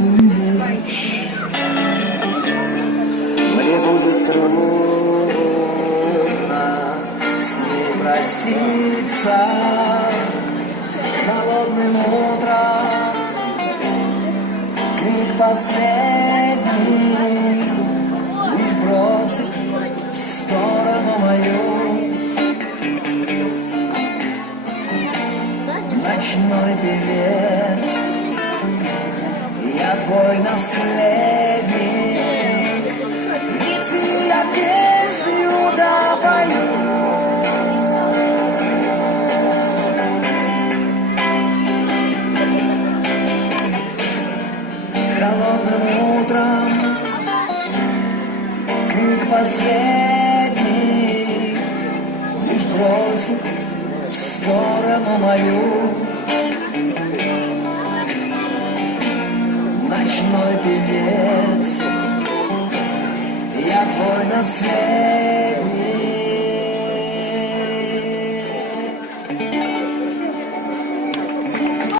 Мне будет трудно с ней проститься холодным утром, крик последний лишь бросит в сторону мою. Ночной певец, я твой наследник, ведь я песню допою. Холодным утром крик последний лишь бросит в сторону мою. Ночной певец, я твой наследник.